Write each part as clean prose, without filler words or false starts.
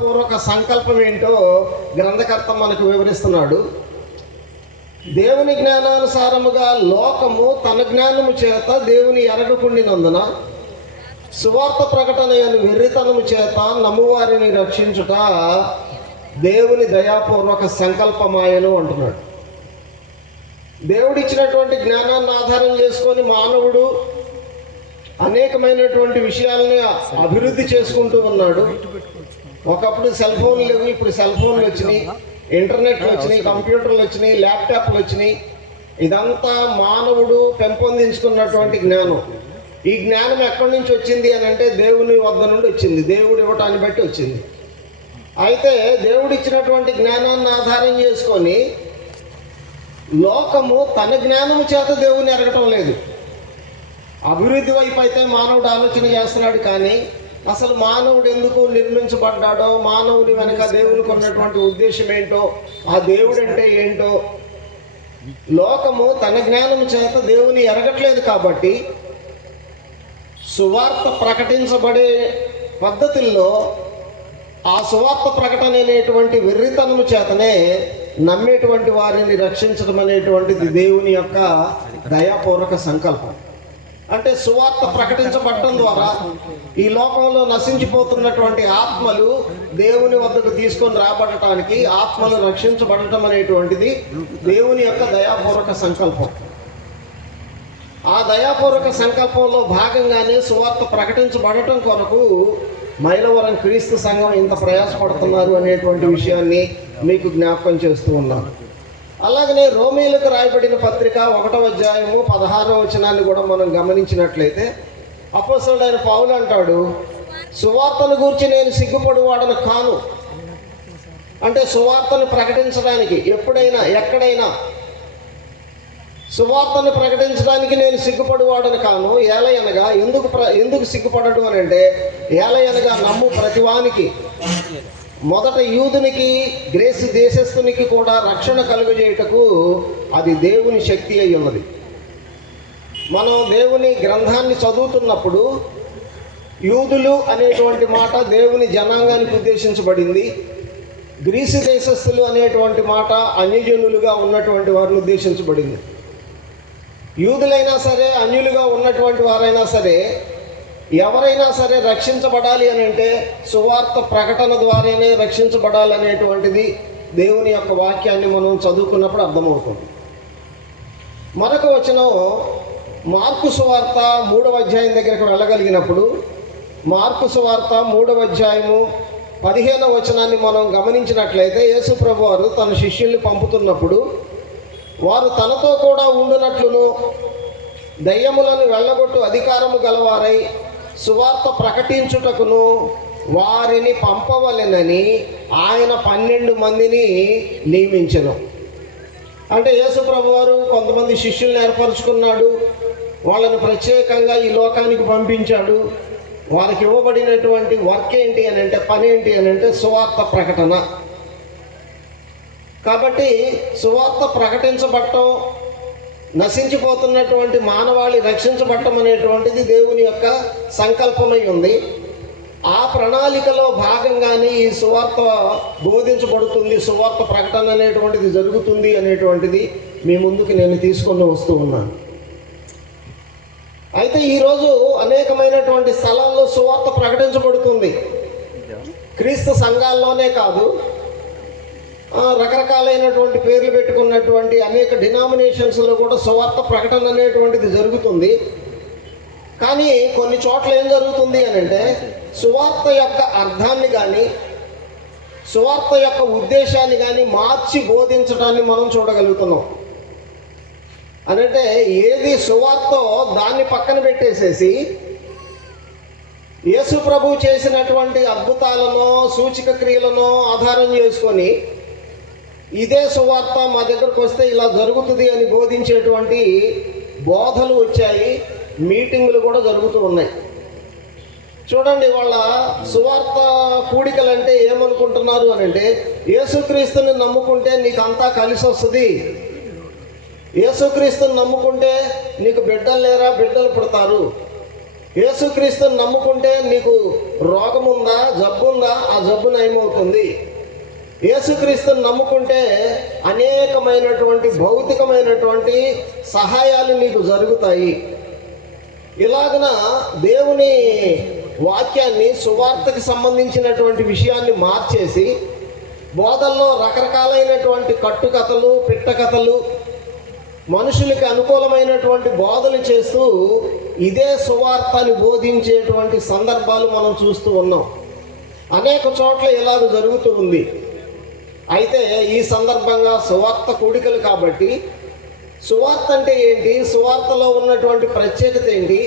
పూర్వక సంకల్పం ఏంటో గ్రంథకర్త మనకు వివరిస్తున్నాడు. దేవుని జ్ఞానానుసారముగా లోకము తన జ్ఞానము చేత దేవుని ఎరగకుండినందున సువార్త ప్రకటన అను వెర్రితనము చేత నమ్మువారిని రక్షించుట దేవుని దయాపూర్వక సంకల్పమాయను అంటున్నాడు. దేవుడిచ్చినటువంటి జ్ఞానాన్ని ఆధారం చేసుకొని మానవుడు అనేకమైనటువంటి విషయాలని అభివృద్ధి చేసుకుంటూ ఉన్నాడు. ఒకప్పుడు సెల్ ఫోన్లు లేవు, ఇప్పుడు సెల్ ఫోన్లు వచ్చినాయి, ఇంటర్నెట్లు వచ్చినాయి, కంప్యూటర్లు వచ్చినాయి, ల్యాప్టాప్లు వచ్చినాయి. ఇదంతా మానవుడు పెంపొందించుకున్నటువంటి జ్ఞానం. ఈ జ్ఞానం ఎక్కడి నుంచి వచ్చింది అని అంటే దేవుని వద్ద నుండి వచ్చింది, దేవుడు ఇవ్వటాన్ని బట్టి వచ్చింది. అయితే దేవుడు ఇచ్చినటువంటి జ్ఞానాన్ని ఆధారం చేసుకొని లోకము తన జ్ఞానము చేత దేవుని ఎరగటం లేదు. అభివృద్ధి వైపు అయితే మానవుడు ఆలోచన చేస్తున్నాడు, కానీ అసలు మానవుడు ఎందుకు నిర్మించబడ్డాడో, మానవుని వెనక దేవునికి ఉన్నటువంటి ఉద్దేశం ఏంటో, ఆ దేవుడు అంటే ఏంటో లోకము తన జ్ఞానం చేత దేవుని ఎరగట్లేదు. కాబట్టి సువార్త ప్రకటించబడే పద్ధతుల్లో ఆ సువార్త ప్రకటన అనేటువంటి వెర్రితనము చేతనే నమ్మేటువంటి వారిని రక్షించడం అనేటువంటిది దేవుని యొక్క దయాపూర్వక సంకల్పం. అంటే సువార్త ప్రకటించబడటం ద్వారా ఈ లోకంలో నశించిపోతున్నటువంటి ఆత్మలు దేవుని వద్దకు తీసుకొని రాబడటానికి, ఆత్మలు రక్షించబడటం అనేటువంటిది దేవుని యొక్క దయాపూర్వక సంకల్పం. ఆ దయాపూర్వక సంకల్పంలో భాగంగానే సువార్త ప్రకటించబడటం కొరకు మైలవరం క్రీస్తు సంఘం ఇంత ప్రయాసపడుతున్నారు అనేటువంటి విషయాన్ని మీకు జ్ఞాపకం చేస్తూ ఉన్నాను. అలాగనే రోమీలకు రాయబడిన పత్రిక 1వ అధ్యాయము 16వ వచనాన్ని కూడా మనం గమనించినట్లయితే అపోస్తలుడైన పౌలు అంటాడు, సువార్తను గూర్చి నేను సిగ్గుపడువాడను కాను. అంటే సువార్తను ప్రకటించడానికి ఎప్పుడైనా ఎక్కడైనా సువార్తను ప్రకటించడానికి నేను సిగ్గుపడువాడను కాను. ఏలయనగా ఎందుకు సిగ్గుపడడు అని అంటే, ఏలయనగా నమ్ము ప్రతివానికి, మొదట యూదునికి గ్రీసు దేశస్థునికి కూడా రక్షణ కలుగజేయుటకు అది దేవుని శక్తి అయి ఉన్నది. మనం దేవుని గ్రంథాన్ని చదువుతున్నప్పుడు యూదులు అనేటువంటి మాట దేవుని జనాంగానికి ఉద్దేశించబడింది. గ్రీసు దేశస్థులు అనేటువంటి మాట అన్యజనులుగా ఉన్నటువంటి వారిని ఉద్దేశించబడింది. యూదులైనా సరే, అన్యులుగా ఉన్నటువంటి వారైనా సరే, ఎవరైనా సరే రక్షించబడాలి అని అంటే సువార్త ప్రకటన ద్వారానే రక్షించబడాలి అనేటువంటిది దేవుని యొక్క వాక్యాన్ని మనం చదువుకున్నప్పుడు అర్థమవుతుంది. మరొక వచనం మార్కు సువార్త 3వ అధ్యాయం దగ్గరకు వెళ్ళగలిగినప్పుడు, మార్కు సువార్త 3వ అధ్యాయము 15వ వచనాన్ని మనం గమనించినట్లయితే, యేసు ప్రభు వారు తన శిష్యుల్ని పంపుతున్నప్పుడు వారు తనతో కూడా ఉండునట్లును దయ్యములను వెళ్ళగొట్టు అధికారము గలవారై సువార్త ప్రకటించుటకును వారిని పంపవలెనని ఆయన 12 మందిని నియమించెను. అంటే యేసు ప్రభు వారు కొంతమంది శిష్యుల్ని ఏర్పరచుకున్నాడు, వాళ్ళని ప్రత్యేకంగా ఈ లోకానికి పంపించాడు. వారికి ఇవ్వబడినటువంటి వర్క్ ఏంటి అని అంటే, పని ఏంటి అని అంటే సువార్త ప్రకటన. కాబట్టి సువార్త ప్రకటించబడటం, నశించిపోతున్నటువంటి మానవాళి రక్షించబడటం అనేటువంటిది దేవుని యొక్క సంకల్పమై ఉంది. ఆ ప్రణాళికలో భాగంగానే ఈ సువార్త బోధించబడుతుంది, సువార్త ప్రకటన అనేటువంటిది జరుగుతుంది అనేటువంటిది మీ ముందుకు నేను తీసుకొని వస్తూ ఉన్నాను. అయితే ఈరోజు అనేకమైనటువంటి స్థలాల్లో సువార్త ప్రకటించబడుతుంది. క్రీస్తు సంఘాల్లోనే కాదు, రకరకాలైనటువంటి పేర్లు పెట్టుకున్నటువంటి అనేక డినామినేషన్స్లో కూడా సువార్త ప్రకటన అనేటువంటిది జరుగుతుంది. కానీ కొన్ని చోట్ల ఏం జరుగుతుంది అని అంటే, సువార్త యొక్క అర్థాన్ని కానీ సువార్త యొక్క ఉద్దేశాన్ని కానీ మార్చి బోధించడాన్ని మనం చూడగలుగుతున్నాం. అనంటే ఏది సువార్తో దాన్ని పక్కన పెట్టేసేసి యేసు ప్రభు చేసినటువంటి అద్భుతాలను, సూచక క్రియలను ఆధారం చేసుకొని ఇదే సువార్త మా దగ్గరకు వస్తే ఇలా జరుగుతుంది అని బోధించేటువంటి బోధలు వచ్చాయి, మీటింగులు కూడా జరుగుతూ ఉన్నాయి. చూడండి, వాళ్ళ సువార్త కూడికలంటే ఏమనుకుంటున్నారు అని అంటే, యేసుక్రీస్తుని నమ్ముకుంటే నీకు అంతా కలిసి వస్తుంది, యేసుక్రీస్తుని నమ్ముకుంటే నీకు బిడ్డలు లేరా, బిడ్డలు పుడతారు, యేసుక్రీస్తుని నమ్ముకుంటే నీకు రోగం ఉందా, జబ్బు ఉందా, ఆ జబ్బు నయమవుతుంది. యేసుక్రీస్తుని నమ్ముకుంటే అనేకమైనటువంటి భౌతికమైనటువంటి సహాయాలు నీకు జరుగుతాయి. ఇలాగన దేవుని వాక్యాన్ని, సువార్తకి సంబంధించినటువంటి విషయాన్ని మార్చేసి బోధల్లో రకరకాలైనటువంటి కట్టుకథలు, పిట్టకథలు, మనుషులకి అనుకూలమైనటువంటి బోధలు చేస్తూ ఇదే సువార్తని బోధించేటువంటి సందర్భాలు మనం చూస్తూ ఉన్నాం. అనేక చోట్ల ఇలాగ జరుగుతూ ఉంది. అయితే ఈ సందర్భంగా సువార్త కూడికలు కాబట్టి సువార్త అంటే ఏంటి, సువార్తలో ఉన్నటువంటి ప్రత్యేకత ఏంటి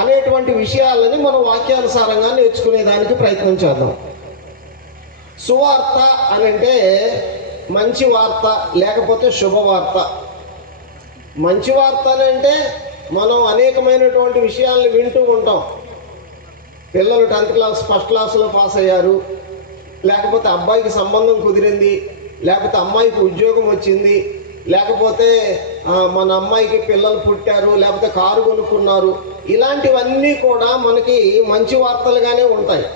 అనేటువంటి విషయాలని మనం వాక్యానుసారంగా నేర్చుకునేదానికి ప్రయత్నం చేద్దాం. సువార్త అని అంటే మంచి వార్త, లేకపోతే శుభవార్త. మంచి వార్త అని అంటే మనం అనేకమైనటువంటి విషయాలను వింటూ ఉంటాం. పిల్లలు 10th క్లాస్ ఫస్ట్ క్లాస్లో పాస్ అయ్యారు, లేకపోతే అబ్బాయికి సంబంధం కుదిరింది, లేకపోతే అమ్మాయికి ఉద్యోగం వచ్చింది, లేకపోతే మన అమ్మాయికి పిల్లలు పుట్టారు, లేకపోతే కారు కొనుక్కున్నారు. ఇలాంటివన్నీ కూడా మనకి మంచి వార్తలుగానే ఉంటాయి.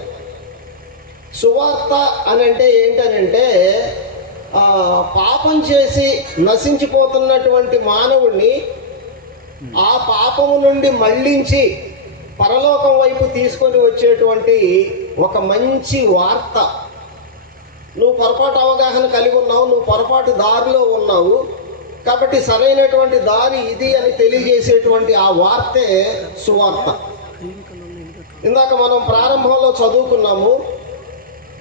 సువార్త అని అంటే ఏంటనంటే పాపం చేసి నశించిపోతున్నటువంటి మానవుణ్ణి ఆ పాపము నుండి మళ్ళించి పరలోకం వైపు తీసుకొని వచ్చేటువంటి ఒక మంచి వార్త. నువ్వు పొరపాటు అవగాహన కలిగి ఉన్నావు, నువ్వు పొరపాటు దారిలో ఉన్నావు, కాబట్టి సరైనటువంటి దారి ఇది అని తెలియజేసేటువంటి ఆ వార్తే సువార్త. ఇందాక మనం ప్రారంభంలో చదువుకున్నాము,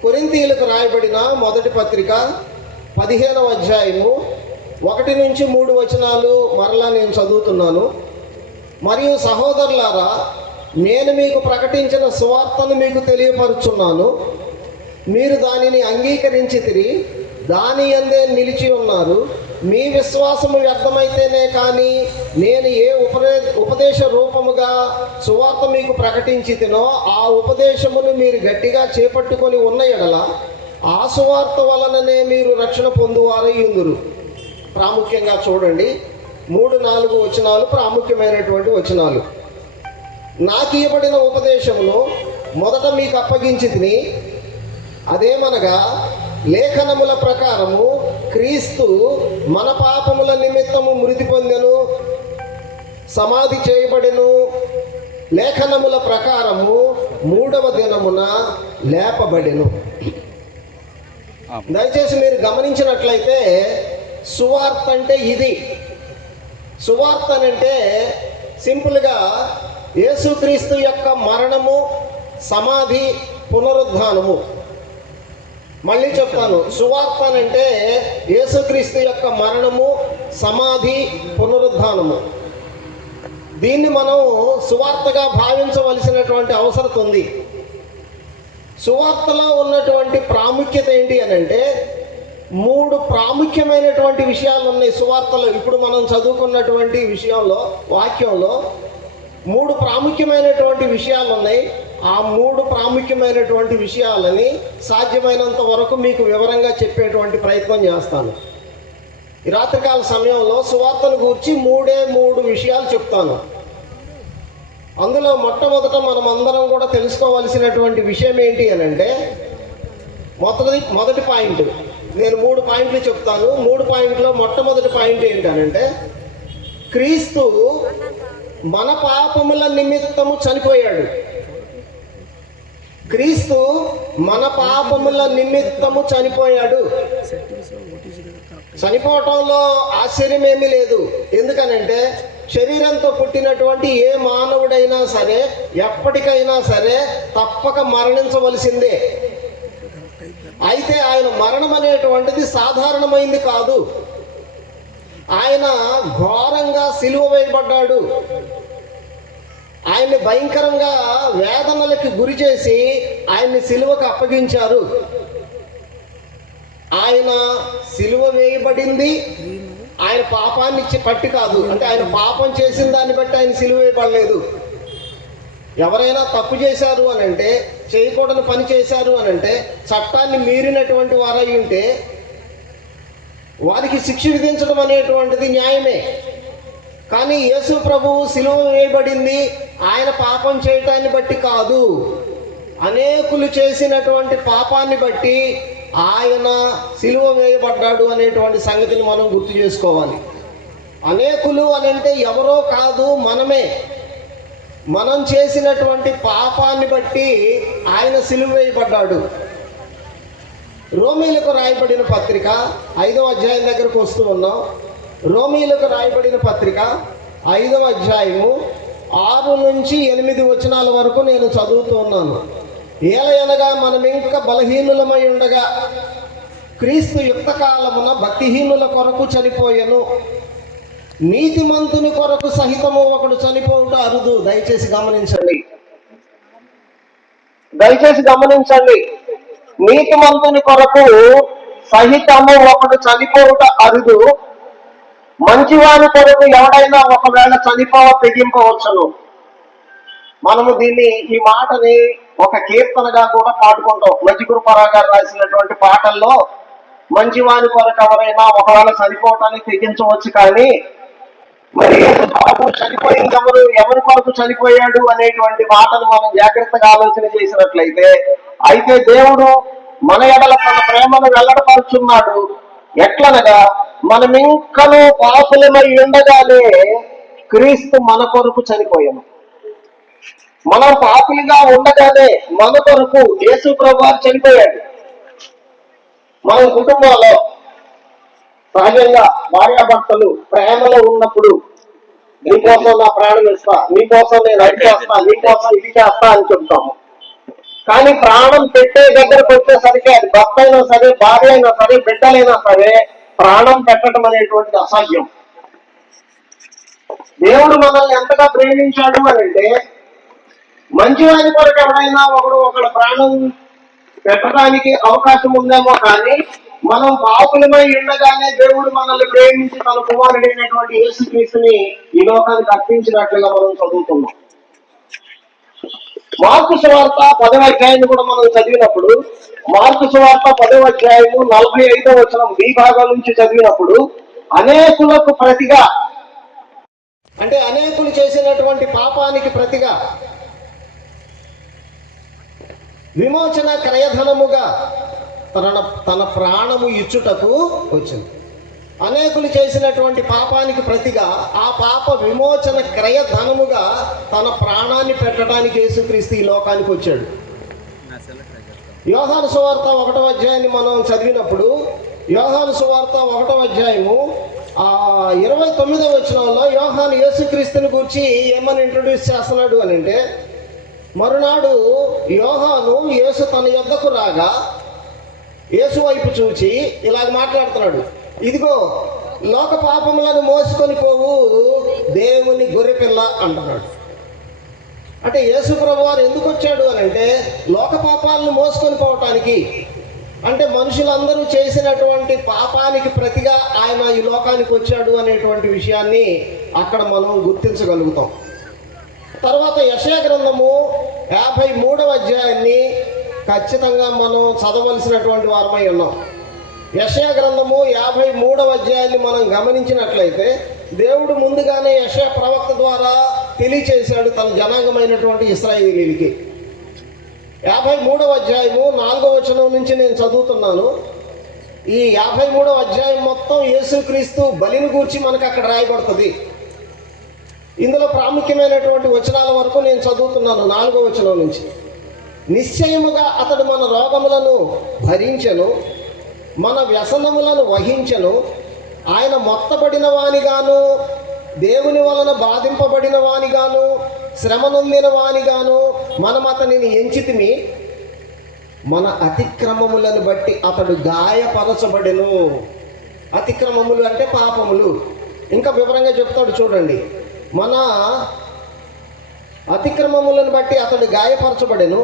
కొరింథీయులకు రాయబడిన మొదటి పత్రిక 15వ అధ్యాయము 1 నుంచి 3 వచనాలు మరలా నేను చదువుతున్నాను. మరియు సహోదరులారా, నేను మీకు ప్రకటించిన సువార్తను మీకు తెలియపరుచున్నాను. మీరు దానిని అంగీకరించితిరి, దాని యందే నిలిచి ఉన్నారు. మీ విశ్వాసము వ్యర్థమైతేనే కానీ నేను ఏ ఉపదేశ రూపముగా సువార్త మీకు ప్రకటించితినో ఆ ఉపదేశమును మీరు గట్టిగా చేపట్టుకొని ఉన్న ఎడల ఆ సువార్త వలననే మీరు రక్షణ పొందువారై ఉందురు. ప్రాముఖ్యంగా చూడండి, 3-4 వచనాలు ప్రాముఖ్యమైనటువంటి వచనాలు. నాకు ఇవ్వబడిన ఉపదేశమును మొదట మీకు అప్పగించి తిని, అదేమనగా లేఖనముల ప్రకారము క్రీస్తు మన పాపముల నిమిత్తము మృతి పొందెను, సమాధి చేయబడెను, లేఖనముల ప్రకారము 3వ దినమున లేపబడెను. దయచేసి మీరు గమనించినట్లయితే సువార్త అంటే ఇది. సువార్త అంటే సింపుల్గా యేసుక్రీస్తు యొక్క మరణము, సమాధి, పునరుద్ధానము. మళ్ళీ చెప్తాను, సువార్త అంటే యేసుక్రీస్తు యొక్క మరణము, సమాధి, పునరుద్ధానము. దీన్ని మనం సువార్తగా భావించవలసినటువంటి అవసరం ఉంది. సువార్తలో ఉన్నటువంటి ప్రాముఖ్యత ఏంటి అని అంటే 3 ప్రాముఖ్యమైనటువంటి విషయాలు ఉన్నాయి సువార్తలో. ఇప్పుడు మనం చదువుకున్నటువంటి విషయంలో, వాక్యంలో 3 ప్రాముఖ్యమైనటువంటి విషయాలు ఉన్నాయి. ఆ 3 ప్రాముఖ్యమైనటువంటి విషయాలని సాధ్యమైనంత వరకు మీకు వివరంగా చెప్పేటువంటి ప్రయత్నం చేస్తాను. ఈ రాత్రికాల సమయంలో సువార్తను గురించి 3 విషయాలు చెప్తాను. అందులో మొట్టమొదట మనం అందరం కూడా తెలుసుకోవలసినటువంటి విషయం ఏంటి అని అంటే మొదటి పాయింట్, నేను 3 పాయింట్లు చెప్తాను. 3 పాయింట్లో మొట్టమొదటి పాయింట్ ఏంటనంటే క్రీస్తు మన పాపముల నిమిత్తము చనిపోయాడు. క్రీస్తు మన పాపముల నిమిత్తము చనిపోయాడు. చనిపోవటంలో ఆశ్చర్యమేమీ లేదు. ఎందుకనంటే శరీరంతో పుట్టినటువంటి ఏ మానవుడైనా సరే ఎప్పటికైనా సరే తప్పక మరణించవలసిందే. అయితే ఆయన మరణం అనేటువంటిది సాధారణమైంది కాదు. ఆయన ఘోరంగా సిలువ వేయబడ్డాడు. ఆయన్ని భయంకరంగా వేదనలకి గురి చేసి ఆయన్ని సిలువకు అప్పగించారు. ఆయన సిలువ వేయబడింది ఆయన పాపాన్ని పట్టి కాదు. అంటే ఆయన పాపం చేసిన దాన్ని బట్టి ఆయన సిలువ వేయబడలేదు. ఎవరైనా తప్పు చేశారు అని అంటే, చేయకూడని పని చేశారు అని అంటే, చట్టాన్ని మీరినటువంటి వారై ఉంటే వారికి శిక్ష విధించడం అనేటువంటిది న్యాయమే. కానీ యేసు ప్రభువు సిలువ వేయబడింది ఆయన పాపం చేయటాన్ని బట్టి కాదు, అనేకులు చేసినటువంటి పాపాన్ని బట్టి ఆయన సిలువ వేయబడ్డాడు అనేటువంటి సంగతిని మనం గుర్తు చేసుకోవాలి. అనేకులు అని అంటే ఎవరో కాదు, మనమే. మనం చేసినటువంటి పాపాన్ని బట్టి ఆయన సిలువ వేయబడ్డాడు. రోమీలకు రాయబడిన పత్రిక 5వ అధ్యాయం దగ్గరకు వస్తూ ఉన్నాం. రోమీలకు రాయబడిన పత్రిక 5వ అధ్యాయము 6 నుంచి 8 వచనాల వరకు నేను చదువుతూ ఉన్నాను. ఏలయనగా మనం ఇంకా బలహీనులమై ఉండగా క్రీస్తు యుక్త కాలమున భక్తిహీనుల కొరకు చనిపోయెను, నీతిమంతుని కొరకు సహితము ఒకడు చనిపోవుట అరుదు. దయచేసి గమనించండి. నీతిమంతుని కొరకు సహితము ఒకడు చనిపోవుట అరుదు, మంచివాని కొరకు ఎవడైనా ఒకవేళ చనిపోవ తెగింపవచ్చును. మనము ఈ మాటని ఒక కీర్తనగా కూడా పాడుకుంటాం. మజ్జిగురుపరా గారు రాసినటువంటి పాటల్లో మంచివాని కొరకు ఎవరైనా ఒకవేళ చనిపోవటానికి తెగించవచ్చు, కానీ మరి బాబు చనిపోయింది ఎవరి కొరకు చనిపోయాడు అనేటువంటి మాటను మనం జాగ్రత్తగా ఆలోచన చేసినట్లయితే, అయితే దేవుడు మన ఎడల తన ప్రేమను వెల్లడపరుచున్నాడు. ఎట్లనగా మనం ఇంకనూ పాపులమై ఉండగానే క్రీస్తు మన కొరకు చనిపోయాము. మనం పాపులుగా ఉండగానే మన కొరకు యేసు ప్రభువు చనిపోయాడు. మన కుటుంబంలో సహజంగా భార్యాభర్తలు ప్రేమలో ఉన్నప్పుడు నీకోసం నా ప్రాణం ఇస్తా, నీకోసం నేను అది చేస్తా, నీకోసం ఇది చేస్తా అని చెప్తాము. కానీ ప్రాణం పెట్టే దగ్గరకు వచ్చేసరికి అది భర్త అయినా సరే, భార్య అయినా సరే, బిడ్డలైనా సరే, ప్రాణం పెట్టడం అనేటువంటిది అసాధ్యం. దేవుడు మనల్ని ఎంతగా ప్రేమించాడు అని అంటే, మంచివాని కొరకు ఎవరైనా ఒకడు ప్రాణం పెట్టడానికి అవకాశం ఉందేమో, కానీ మనం పాపులమై ఉండగానే దేవుడు మనల్ని ప్రేమించి తన కుమారుడైనటువంటి యేసుక్రీస్తుని ఈ లోకానికి అర్పించినట్లుగా మనం చదువుతున్నాం. మార్కు సువార్త 10వ అధ్యాయాన్ని కూడా మనం చదివినప్పుడు, మార్కు సువార్త 10వ అధ్యాయము 45వ వచనం B భాగం నుంచి చదివినప్పుడు, అనేకులకు ప్రతిగా అంటే అనేకులు చేసినటువంటి పాపానికి ప్రతిగా విమోచన క్రయధనముగా తన ప్రాణము ఇచ్చుటకు వచ్చింది. అనేకులు చేసినటువంటి పాపానికి ప్రతిగా ఆ పాప విమోచన క్రయధనముగా తన ప్రాణాన్ని పెట్టడానికి యేసుక్రీస్తు ఈ లోకానికి వచ్చాడు. యోహాను సువార్త 1వ అధ్యాయాన్ని మనం చదివినప్పుడు, యోహాను సువార్త 1వ అధ్యాయము 29వ వచనంలో యోహాను యేసుక్రీస్తుని గురించి ఏమని ఇంట్రొడ్యూస్ చేస్తున్నాడు అని అంటే, మరునాడు యోహాను యేసు తన యొద్దకు రాగా యేసు వైపు చూచి ఇలాగ మాట్లాడుతున్నాడు, ఇదిగో లోక పాపములను మోసుకొని పోవు దేవుని గొర్రెపిల్ల అంటున్నాడు. అంటే యేసు ప్రభువారు ఎందుకు వచ్చాడు అని అంటే, లోక పాపాలను మోసుకొని పోవటానికి. అంటే మనుషులందరూ చేసినటువంటి పాపానికి ప్రతిగా ఆయన ఈ లోకానికి వచ్చాడు అనేటువంటి విషయాన్ని అక్కడ మనం గుర్తించగలుగుతాం. తర్వాత యెషయా గ్రంథము 53వ అధ్యాయాన్ని ఖచ్చితంగా మనం చదవలసినటువంటి వారమై ఉన్నాం. యెషయా గ్రంథము 53వ అధ్యాయాన్ని మనం గమనించినట్లయితే, దేవుడు ముందుగానే యెషయా ప్రవక్త ద్వారా తెలియచేశాడు తన జనాంగమైనటువంటి ఇశ్రాయేలీయులకి. 53వ అధ్యాయము 4వ వచనం నుంచి నేను చదువుతున్నాను. ఈ 53వ అధ్యాయం మొత్తం యేసుక్రీస్తు బలిని గూర్చి మనకు అక్కడ రాయబడుతుంది. ఇందులో ప్రాముఖ్యమైనటువంటి వచనాల వరకు నేను చదువుతున్నాను. 4వ వచనం నుంచి, నిశ్చయముగా అతడు మన రోగములను భరించెను, మన వ్యసనములను వహించెను, ఆయన మొత్తబడిన వానిగాను, దేవుని వలన బాధింపబడిన వానిగాను, శ్రమ నొందిన వానిగాను మనం అతనిని ఎంచితిమి, మన అతిక్రమములను బట్టి అతడు గాయపరచబడెను. అతిక్రమములు అంటే పాపములు. ఇంకా వివరంగా చెప్తాడు చూడండి. మన అతిక్రమములను బట్టి అతడు గాయపరచబడెను,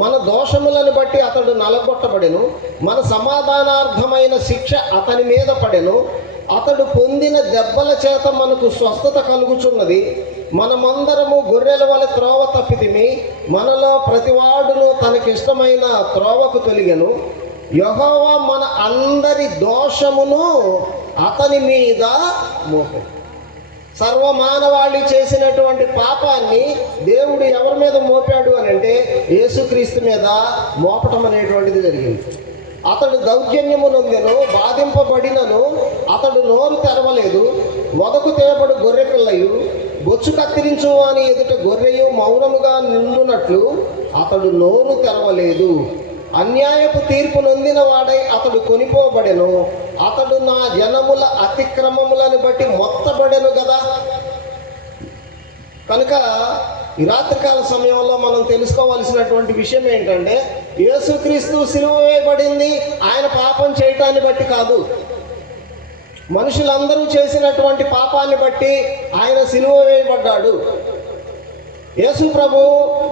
మన దోషములను బట్టి అతడు నలగొట్టబడెను, మన సమాధానార్థమైన శిక్ష అతని మీద పడెను, అతడు పొందిన దెబ్బల చేత మనకు స్వస్థత కలుగుచున్నది, మనమందరము గొర్రెల వలె త్రోవ తప్పితిమి, మనలో ప్రతివాడును తనకిష్టమైన త్రోవకు తొలిగెను, యెహోవా మన అందరి దోషమును అతని మీద మోపెను. సర్వమానవాళి చేసినటువంటి పాపాన్ని దేవుడు ఎవరి మీద మోపాడు అని అంటే యేసుక్రీస్తు మీద మోపటం అనేటువంటిది జరిగింది. అతడు దౌర్జన్యము నొందెను, బాధింపబడినను అతడు నోరు తెరవలేదు. మొదకు తేబడు గొర్రె పిల్లయు బొచ్చు కత్తిరించు అని ఎదుట గొర్రెయు మౌనముగా నిండునట్లు అతడు నోరు తెరవలేదు. అన్యాయపు తీర్పు నొందిన వాడై అతడు కొనిపోబడెను. అతడు నా జనముల అతిక్రమములను బట్టి మొత్తబడెను కదా. కనుక ఈ రాత్రికాల సమయంలో మనం తెలుసుకోవాల్సినటువంటి విషయం ఏంటంటే, యేసుక్రీస్తు సిలువ వేయబడింది ఆయన పాపం చేయటాన్ని బట్టి కాదు, మనుషులందరూ చేసినటువంటి పాపాన్ని బట్టి ఆయన సిలువ వేయబడ్డాడు. యేసు ప్రభు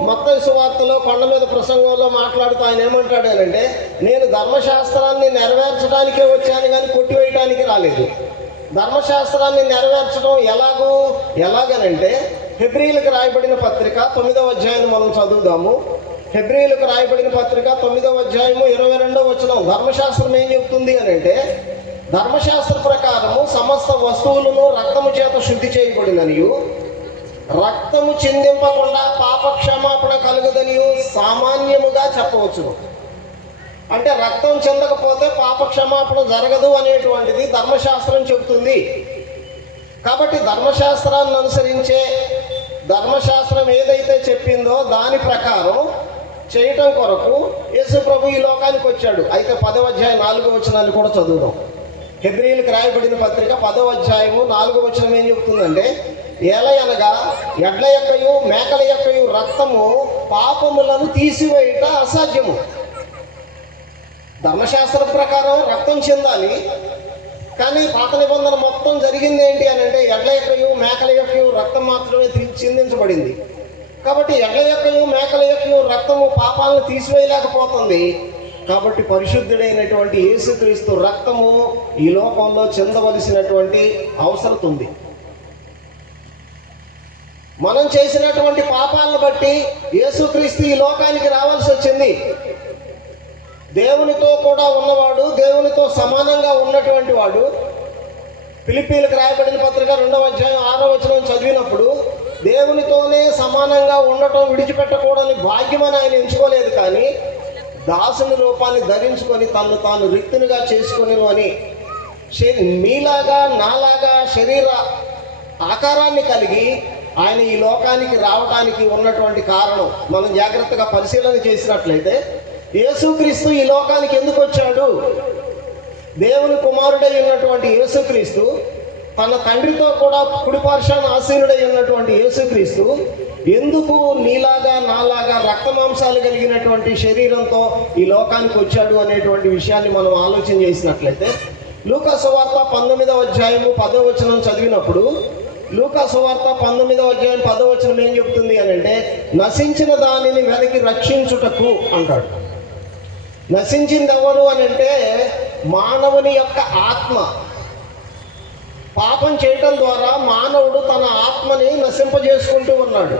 మత్తయి సువార్తలో కొండ మీద ప్రసంగంలో మాట్లాడుతూ ఆయన ఏమంటాడనంటే, నేను ధర్మశాస్త్రాన్ని నెరవేర్చడానికే వచ్చాను కానీ కొట్టివేయటానికి రాలేదు. ధర్మశాస్త్రాన్ని నెరవేర్చడం ఎలాగనంటే హెబ్రీయులకు రాయబడిన పత్రిక 9వ అధ్యాయాన్ని మనం చదువుదాము. హెబ్రీయులకు రాయబడిన పత్రిక 9వ అధ్యాయము 22వ వచనం. ధర్మశాస్త్రం ఏం చెప్తుంది అని అంటే, ధర్మశాస్త్ర ప్రకారము సమస్త వస్తువులను రక్తము చేత శుద్ధి చేయబడిననియు రక్తము చిందింపకుండా పాప క్షమాపణ కలుగుదనియు సామాన్యముగా చెప్పవచ్చును. అంటే రక్తం చెందకపోతే పాప క్షమాపణ జరగదు అనేటువంటిది ధర్మశాస్త్రం చెబుతుంది. కాబట్టి ధర్మశాస్త్రాన్ని అనుసరించే, ధర్మశాస్త్రం ఏదైతే చెప్పిందో దాని ప్రకారం చేయటం కొరకు యేసు ప్రభు ఈ లోకానికి వచ్చాడు. అయితే 10వ అధ్యాయం 4వ వచనాన్ని కూడా చదువుదాం. హెబ్రీయులకు రాయబడిన పత్రిక 10వ అధ్యాయము 4వ వచనం ఏం చెబుతుందంటే, ఏలయనగా ఎడ్ల యొక్కయు మేకల యొక్కయు రక్తము పాపములను తీసివేయుట అసాధ్యము. ధర్మశాస్త్ర ప్రకారం రక్తం చెందాలి, కానీ పాత నిబంధన మొత్తం జరిగింది ఏంటి అని అంటే ఎడ్ల యొక్కయు మేకల యొక్కయు రక్తం మాత్రమే చిందించబడింది. కాబట్టి ఎడ్ల యొక్కయు మేకల యొక్కయు రక్తము పాపాలను తీసివేయలేకపోతుంది. కాబట్టి పరిశుద్ధుడైనటువంటి యేసుక్రీస్తు రక్తము ఈ లోకంలో చెందవలసినటువంటి అవసరం ఉంది. మనం చేసినటువంటి పాపాలను బట్టి యేసుక్రీస్తు ఈ లోకానికి రావాల్సి వచ్చింది. దేవునితో కూడా ఉన్నవాడు, దేవునితో సమానంగా ఉన్నటువంటి వాడు. ఫిలిప్పీలకు రాయబడిన పత్రిక 2వ అధ్యాయం 6వ వచనం చదివినప్పుడు దేవునితోనే సమానంగా ఉండటం విడిచిపెట్టకూడని భాగ్యమని ఆయన ఎంచుకోలేదు, కానీ దాసుని రూపాన్ని ధరించుకొని తను తాను రిక్తునిగా చేసుకొని అని మీలాగా నాలాగా శరీర ఆకారాన్ని కలిగి ఆయన ఈ లోకానికి రావడానికి ఉన్నటువంటి కారణం మనం జాగ్రత్తగా పరిశీలన చేసినట్లయితే, యేసుక్రీస్తు ఈ లోకానికి ఎందుకు వచ్చాడు? దేవుని కుమారుడై ఉన్నటువంటి యేసుక్రీస్తు, తన తండ్రితో కూడా కుడిపార్శ్వాన ఆసీనుడై ఉన్నటువంటి యేసుక్రీస్తు ఎందుకు నీలాగా నాలాగా రక్తమాంసాలు కలిగినటువంటి శరీరంతో ఈ లోకానికి వచ్చాడు అనేటువంటి విషయాన్ని మనం ఆలోచన చేసినట్లయితే, లూకా సువార్త 19వ అధ్యాయము 10వ వచనం చదివినప్పుడు, లూకా సువార్త 19వ అధ్యాయం 10వ వచనం ఏం చెప్తుంది అని అంటే, నశించిన దానిని వెనక్కి రక్షించుటకు అంటాడు. నశించింది ఎవరు అని అంటే మానవుని యొక్క ఆత్మ. పాపం చేయటం ద్వారా మానవుడు తన ఆత్మని నశింపజేసుకుంటూ ఉన్నాడు.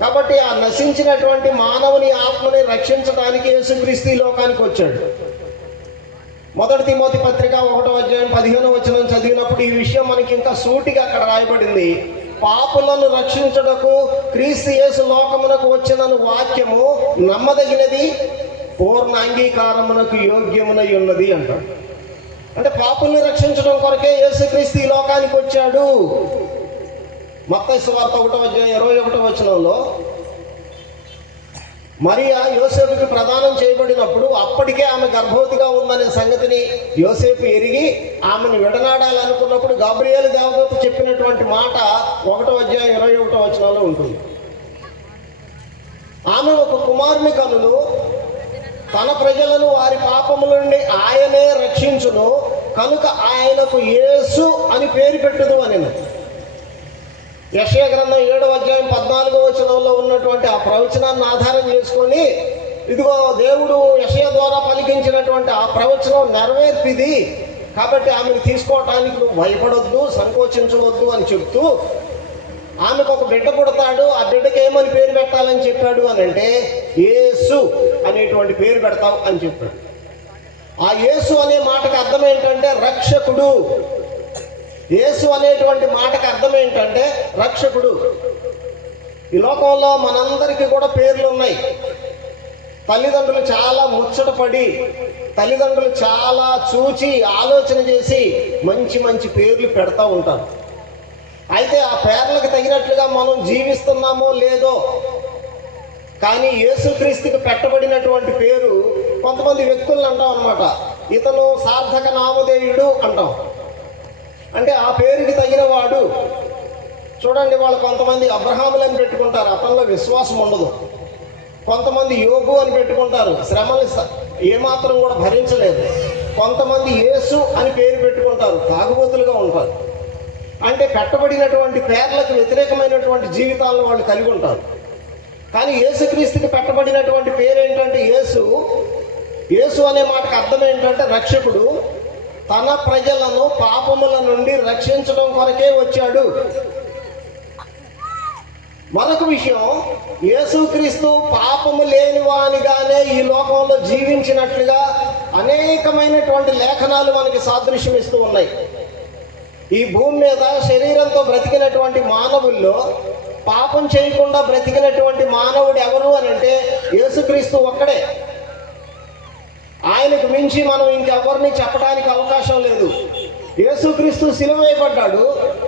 కాబట్టి ఆ నశించినటువంటి మానవుని ఆత్మని రక్షించడానికి యేసుక్రీస్తు ఈ లోకానికి వచ్చాడు. 1 తిమోతి పత్రిక 1వ అధ్యాయం 15వ వచనం చదివినప్పుడు ఈ విషయం మనకి ఇంకా సూటిగా అక్కడ రాయబడింది. పాపులను రక్షించుటకు క్రీస్తు యేసు లోకమునకు వచ్చినను వాక్యము నమ్మదగినది, పూర్ణ అంగీకారమునకు యోగ్యమునై ఉన్నది అంటాడు. అంటే పాపుల్ని రక్షించడం కొరకే యేసుక్రీస్తు ఈ లోకానికి వచ్చాడు. మత్తయి సువార్త 1వ అధ్యాయం 21వ వచనంలో మరియా యోసేపుకి ప్రదానం చేయబడినప్పుడు అప్పటికే ఆమె గర్భవతిగా ఉందనే సంగతిని యోసేపు ఎరిగి ఆమెను విడనాడాలనుకున్నప్పుడు గాబ్రియేలు దేవదూత చెప్పినటువంటి మాట 1వ అధ్యాయం 21వ వచనంలో ఉంటుంది. ఆమె ఒక కుమారుని కనును, తన ప్రజలను వారి పాపముల నుండి ఆయనే రక్షించును, కనుక ఆయనకు యేసు అని పేరు పెట్టుదు అని. యెషయా గ్రంథం 7వ అధ్యాయం 14వ వచనంలో ఉన్నటువంటి ఆ ప్రవచనాన్ని ఆధారం చేసుకొని, ఇదిగో దేవుడు యెషయా ద్వారా పలికించినటువంటి ఆ ప్రవచనం నెరవేర్పిది, కాబట్టి ఆమెను తీసుకోవటానికి నువ్వు భయపడొద్దు, సంకోచించవద్దు అని చెప్తూ, ఆమెకు ఒక బిడ్డ పుడతాడు, ఆ బిడ్డకి ఏమని పేరు పెట్టాలని చెప్పాడు అని అంటే యేసు అనేటువంటి పేరు పెడతావు అని చెప్పాడు. ఆ యేసు అనే మాటకు అర్థం ఏంటంటే రక్షకుడు. యేసు అనేటువంటి మాటకు అర్థం ఏంటంటే రక్షకుడు. ఈ లోకంలో మనందరికీ కూడా పేర్లు ఉన్నాయి. తల్లిదండ్రులు చాలా ముచ్చటపడి, తల్లిదండ్రులు చాలా చూచి ఆలోచన చేసి మంచి మంచి పేర్లు పెడతా ఉంటారు. అయితే ఆ పేర్లకు తగినట్లుగా మనం జీవిస్తున్నామో లేదో, కానీ యేసుక్రీస్తుకి పెట్టబడినటువంటి పేరు కొంతమంది వ్యక్తులను అంటాం అనమాట. ఇతను సార్థక నామధేయుడు అంటాం, అంటే ఆ పేరుకి తగిన వాడు. చూడండి, వాళ్ళు కొంతమంది అబ్రహాములని పెట్టుకుంటారు, అతనిలో విశ్వాసం ఉండదు. కొంతమంది యోగు అని పెట్టుకుంటారు, శ్రమలు ఏమాత్రం కూడా భరించలేదు. కొంతమంది యేసు అని పేరు పెట్టుకుంటారు, తాగుబోతులుగా ఉంటారు. అంటే పెట్టబడినటువంటి పేర్లకు వ్యతిరేకమైనటువంటి జీవితాలను వాళ్ళు కలిగి ఉంటారు. కానీ యేసుక్రీస్తుకి పెట్టబడినటువంటి పేరు ఏంటంటే యేసు. యేసు అనే మాటకు అర్థం ఏంటంటే రక్షకుడు. తన ప్రజలను పాపముల నుండి రక్షించడం కొరకే వచ్చాడు. మరొక విషయం, యేసుక్రీస్తు పాపము లేని వానిగానే ఈ లోకంలో జీవించినట్లుగా అనేకమైనటువంటి లేఖనాలు మనకి సాదృశ్యం ఇస్తూ ఉన్నాయి. ఈ భూమి మీద శరీరంతో బ్రతికినటువంటి మానవుల్లో పాపం చేయకుండా బ్రతికినటువంటి మానవుడు ఎవరు అని అంటే యేసుక్రీస్తు ఒక్కడే. ఆయనకు మించి మనం ఇంకెవరిని చెప్పడానికి అవకాశం లేదు. యేసుక్రీస్తు సిలువ వేయబడ్డాడు,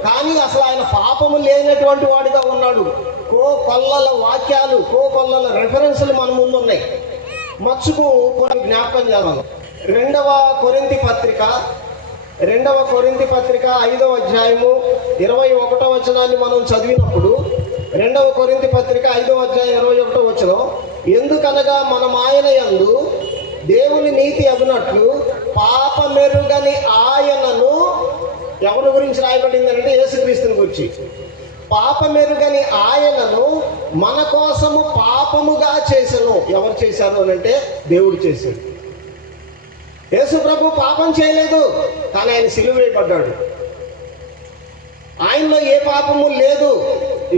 కానీ అసలు ఆయన పాపము లేనటువంటి వాడిగా ఉన్నాడు. కోకొల్లల వాక్యాలు, కోకొల్లల రెఫరెన్సులు మన ముందు ఉన్నాయి. మచ్చుకు కొన్ని జ్ఞాపకం చేద్దాం. రెండవ కొరింథీ పత్రిక 5వ అధ్యాయము 21వ వచనాన్ని మనం చదివినప్పుడు, 2వ కొరింథీ పత్రిక 5వ అధ్యాయం 21వ వచనం, ఎందుకనగా మనం ఆయన యందు దేవుని నీతి అగునట్లు పాపమెరుగని ఆయనను, ఎవరి గురించి రాయబడింది అంటే యేసుక్రీస్తుని గురించి, పాపమెరుగని ఆయనను మన కోసము పాపముగా చేసెను. ఎవరు చేశారు అని అంటే దేవుడు చేశాడు. యేసు ప్రభు పాపం చేయలేదు, కానీ ఆయన సిలువ వేయబడ్డాడు. ఆయనలో ఏ పాపము లేదు.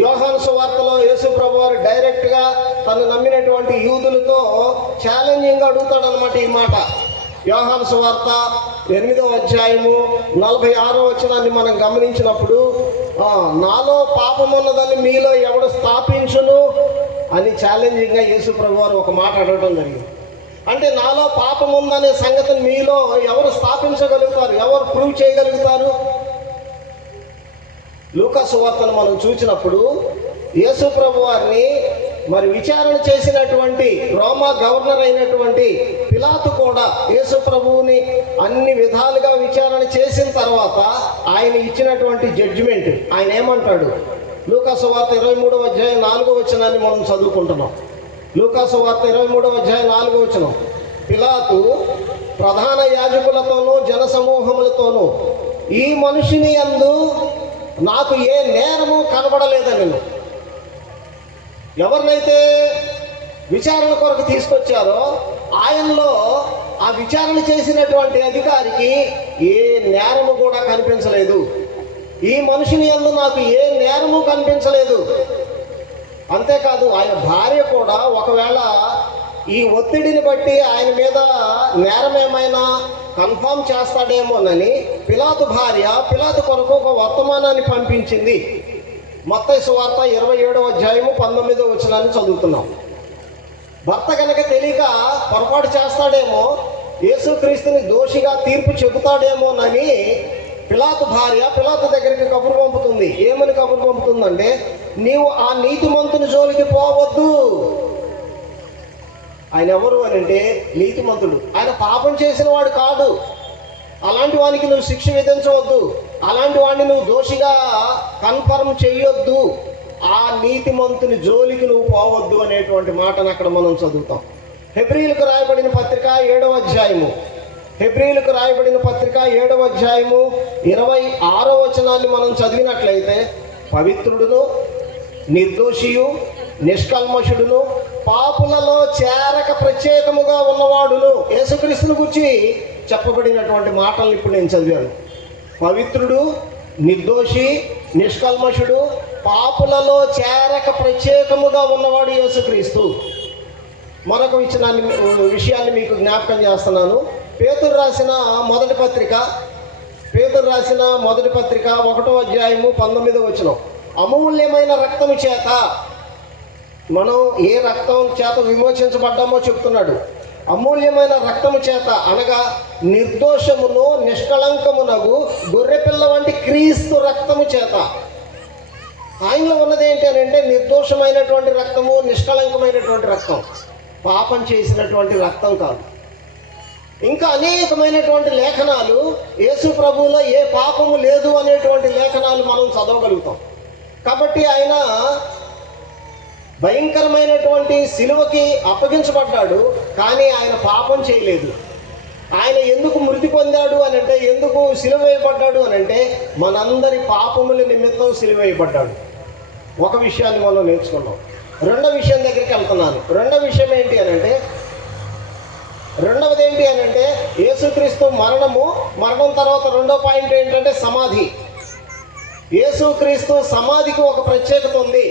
యోహాను సువార్తలో యేసు ప్రభు వారు డైరెక్ట్గా తను నమ్మినటువంటి యూదులతో ఛాలెంజింగ్గా అడుగుతాడు అనమాట ఈ మాట. యోహాను సువార్త 8వ అధ్యాయము 46వ వచనాన్ని మనం గమనించినప్పుడు, నాలో పాపమున్నదని మీలో ఎవడు స్థాపించును అని ఛాలెంజింగ్గా యేసు ప్రభు వారు ఒక మాట అడగడం జరిగింది. అంటే నాలో పాపం ఉందనే సంగతిని మీలో ఎవరు స్థాపించగలుగుతారు, ఎవరు ప్రూవ్ చేయగలుగుతారు? లూకా సువార్తను మనం చూసినప్పుడు యేసు ప్రభు వారిని మరి విచారణ చేసినటువంటి రోమా గవర్నర్ అయినటువంటి పిలాతు కూడా యేసు ప్రభువుని అన్ని విధాలుగా విచారణ చేసిన తర్వాత ఆయన ఇచ్చినటువంటి జడ్జిమెంట్, ఆయన ఏమంటాడు? లూకా సువార్త 23వ అధ్యాయం 4వ వచనాన్ని మనం చదువుకుంటున్నాం. లూకా సువార్త 23వ అధ్యాయం 4వ వచనం, పిలాతు ప్రధాన యాజకులతోనూ జనసమూహములతోనూ ఈ మనిషిని యందు నాకు ఏ నేరము కనబడలేదని, ఎవరినైతే విచారణ కొరకు తీసుకొచ్చారో ఆయనలో ఆ విచారణ చేసినటువంటి అధికారికి ఏ నేరము కూడా కనిపించలేదు. ఈ మనిషిని యందు నాకు ఏ నేరము కనిపించలేదు. అంతేకాదు ఆయన భార్య కూడా ఒకవేళ ఈ ఒత్తిడిని బట్టి ఆయన మీద నేరం ఏమైనా కన్ఫామ్ చేస్తాడేమోనని పిలాతు భార్య పిలాతు కొరకు ఒక వర్తమానాన్ని పంపించింది. మత్తయి సువార్త 27వ అధ్యాయము 19వ వచనాన్ని చదువుతున్నాం. భర్త కనుక తెలియక పొరపాటు చేస్తాడేమో, యేసుక్రీస్తుని దోషిగా తీర్పు చెబుతాడేమోనని పిలాతు భార్య పిలాతు దగ్గరికి కబురు పంపుతుంది. ఏమని కబురు పంపుతుందంటే, నీవు ఆ నీతిమంతుని జోలికి పోవద్దు. ఆయన ఎవరు అని అంటే నీతిమంతుడు. ఆయన పాపం చేసిన వాడు కాదు. అలాంటి వానికి నువ్వు శిక్ష విధించవద్దు. అలాంటి వాడిని నువ్వు దోషిగా కన్ఫర్మ్ చేయొద్దు. ఆ నీతిమంతుని జోలికి నువ్వు పోవద్దు అనేటువంటి మాటను అక్కడ మనం చదువుతాం. హెబ్రీయులకు రాయబడిన పత్రిక 7వ అధ్యాయము, హెబ్రీయులకు రాయబడిన పత్రిక 7వ అధ్యాయము 26వ వచనాన్ని మనం చదివినట్లయితే, పవిత్రుడును నిర్దోషియు నిష్కల్మషుడును పాపులలో చేరక ప్రత్యేకముగా ఉన్నవాడును, యేసుక్రీస్తుని గురించి చెప్పబడినటువంటి మాటలను ఇప్పుడు నేను చదివాను. పవిత్రుడు, నిర్దోషి, నిష్కల్మషుడు, పాపులలో చేరక ప్రత్యేకముగా ఉన్నవాడు యేసుక్రీస్తు. మరొక విషయాన్ని మీకు జ్ఞాపకం చేస్తున్నాను. పేతురు రాసిన మొదటి పత్రిక పేతురు రాసిన మొదటి పత్రిక 1వ అధ్యాయము 19వ వచనం. అమూల్యమైన రక్తము చేత, మనం ఏ రక్తం చేత విమోచించబడ్డామో చెప్తున్నాడు. అమూల్యమైన రక్తము చేత అనగా నిర్దోషమును నిష్కళంకమునగు గొర్రెపిల్ల వంటి క్రీస్తు రక్తము చేత. ఆయనలో ఉన్నది ఏంటి అని అంటే నిర్దోషమైనటువంటి రక్తము, నిష్కళంకమైనటువంటి రక్తం, పాపం చేసినటువంటి రక్తం కాదు. ఇంకా అనేకమైనటువంటి లేఖనాలు, యేసు ప్రభువులో ఏ పాపము లేదు అనేటువంటి లేఖనాలు మనం చదవగలుగుతాం. కాబట్టి ఆయన భయంకరమైనటువంటి సిలువకి అప్పగించబడ్డాడు, కానీ ఆయన పాపం చేయలేదు. ఆయన ఎందుకు మృతి పొందాడు అని అంటే, ఎందుకు సిలువ వేయబడ్డాడు అని అంటే, మనందరి పాపముల నిమిత్తం సిలువ వేయబడ్డాడు. ఒక విషయాన్ని మనం నేర్చుకున్నాం. రెండో విషయం దగ్గరికి వెళ్తున్నాను. రెండో విషయం ఏంటి అని అంటే, రెండవది ఏంటి అని అంటే యేసుక్రీస్తు మరణం తర్వాత రెండో పాయింట్ ఏంటంటే సమాధి. యేసుక్రీస్తు సమాధికి ఒక ప్రత్యేకత ఉంది.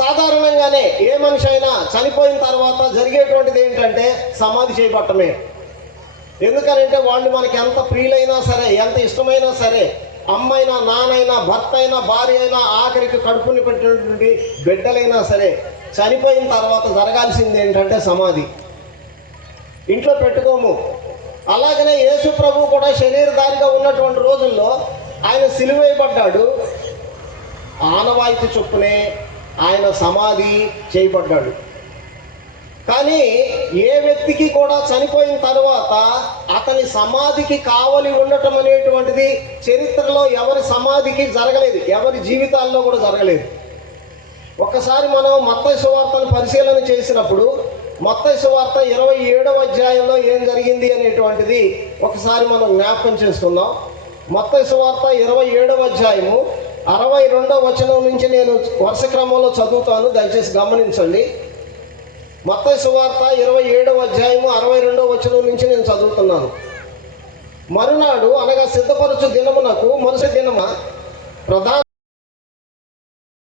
సాధారణంగానే ఏ మనిషి అయినా చనిపోయిన తర్వాత జరిగేటువంటిది ఏంటంటే సమాధి చేయబట్టమే. ఎందుకనంటే వాళ్ళు మనకి ఎంత ప్రియులైనా సరే, ఎంత ఇష్టమైనా సరే, అమ్మైనా, నాన్నైనా, భర్త అయినా, భార్య అయినా, ఆఖరికి కడుపుని పెట్టినటువంటి బిడ్డలైనా సరే, చనిపోయిన తర్వాత జరగాల్సింది ఏంటంటే సమాధి. ఇంట్లో పెట్టుకోము. అలాగనే యేసు ప్రభు కూడా శరీరధారిగా ఉన్నటువంటి రోజుల్లో ఆయన సిలువ వేయబడ్డాడు. ఆనవాయితీ చొప్పునే ఆయన సమాధి చేయబడ్డాడు. కానీ ఏ వ్యక్తికి కూడా చనిపోయిన తర్వాత అతని సమాధికి కావలి ఉండటం అనేటువంటిది చరిత్రలో ఎవరి సమాధికి జరగలేదు, ఎవరి జీవితాల్లో కూడా జరగలేదు. ఒక్కసారి మనం మత్తయి సువార్తను పరిశీలన చేసినప్పుడు మత్తయి సువార్త 27వ అధ్యాయంలో ఏం జరిగింది అనేటువంటిది ఒకసారి మనం జ్ఞాపకం చేసుకుందాం. మత్తయి సువార్త 27వ అధ్యాయము 62వ వచనం నుంచి నేను వరుస క్రమంలో చదువుతాను, దయచేసి గమనించండి. మత్తయి సువార్త 27వ అధ్యాయము 62వ వచనం నుంచి నేను చదువుతున్నాను. మరునాడు అనగా సిద్ధపరచు దినమునకు మరుసటి దినమ ప్రధాన